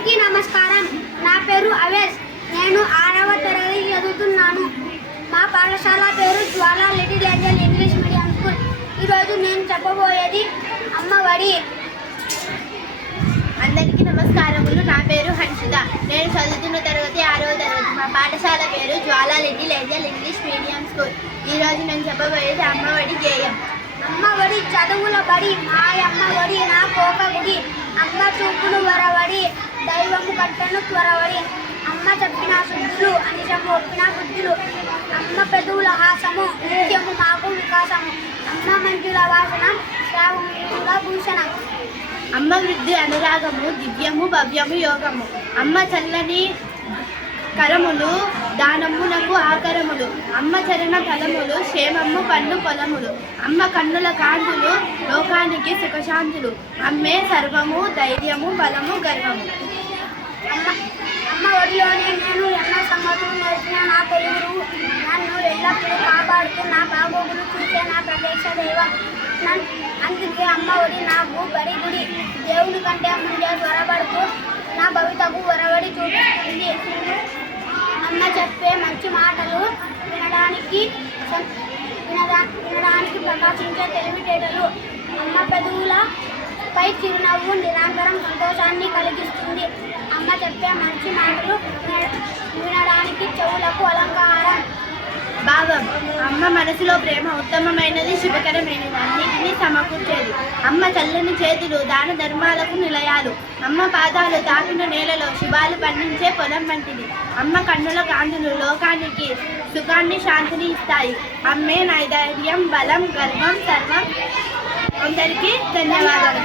అందరికీ నమస్కారం. నా పేరు అవేస్. నేను 6వ తరగతి చదువుతున్నాను. మా పాఠశాల పేరు Jwala little angel English medium school. ఈరోజు నేను చెప్పబోయేది అమ్మఒడి. అందరికీ నమస్కారములు. నా పేరు హన్షిత. నేను చదువుతున్న తరగతి 6వ తరగతి. మా పాఠశాల పేరు Jwala little angel English medium school. ఈరోజు నేను చెప్పబోయేది అమ్మఒడి గేయం. అమ్మఒడి చదువుల బడి, మాయమ్మ ఒడి నా కోక గుడి. అమ్మ చూపును వరవడి, దైవము కట్టను త్వరవడి. అమ్మ చెప్పిన శుద్ధులు, అనిశము ఒప్పిన బుద్ధులు. అమ్మ పెదవుల హాసము, నిత్యము మాకు వికాసము. అమ్మ మంజుల వాసనం, శ్రావణ భూషణం. అమ్మ వృద్ధి అనురాగము, దివ్యము భవ్యము యోగము. అమ్మ చల్లని కరములు, దానమునకు ఆకరములు. అమ్మ చరణ ఫలములు, క్షేమము పన్ను పొలములు. అమ్మ కన్నుల కాంతులు, లోకానికి సుఖశాంతులు. అమ్మే సర్వము, ధైర్యము బలము గర్వము. అమ్మ ఒడిలోనే నేను ఎన్నో సంగతులు నేర్చిన నా తెలుగు. నన్ను ఎల్లప్పుడూ కాపాడుతూ నా బాగోగులు చూసే నా ప్రత్యక్ష దైవం. అందుకే అమ్మ ఒడి నాకు బడి గుడి. దేవుని కంటే ముందే త్వరపడుతూ నా భవితకు వరవడి చూపిస్తుంది. అమ్మ చెప్పే మంచి మాటలు వినడానికి ప్రకాశించే తెలివితేటలు. అమ్మ పెదవులపై చిరునవ్వు నిరంతరం సంతోషాన్ని కలిగిస్తుంది. అమ్మ చెప్పే మంచి మాటలు వినడానికి చెవులకు అలంకారం. భావం. అమ్మ మనసులో ప్రేమ ఉత్తమమైనది, శుభకరమైనది, అన్నిటినీ సమకూర్చేది. అమ్మ చల్లని చేతులు దాన ధర్మాలకు నిలయాలు. అమ్మ పాదాలు తాకిన నేలలో శుభాలు పండించే పొలం వంటిది. అమ్మ కన్నుల కాంతులు లోకానికి సుఖాన్ని శాంతిని ఇస్తాయి. అమ్మే నా ధైర్యం బలం గర్వం సర్వం. అందరికీ ధన్యవాదాలు.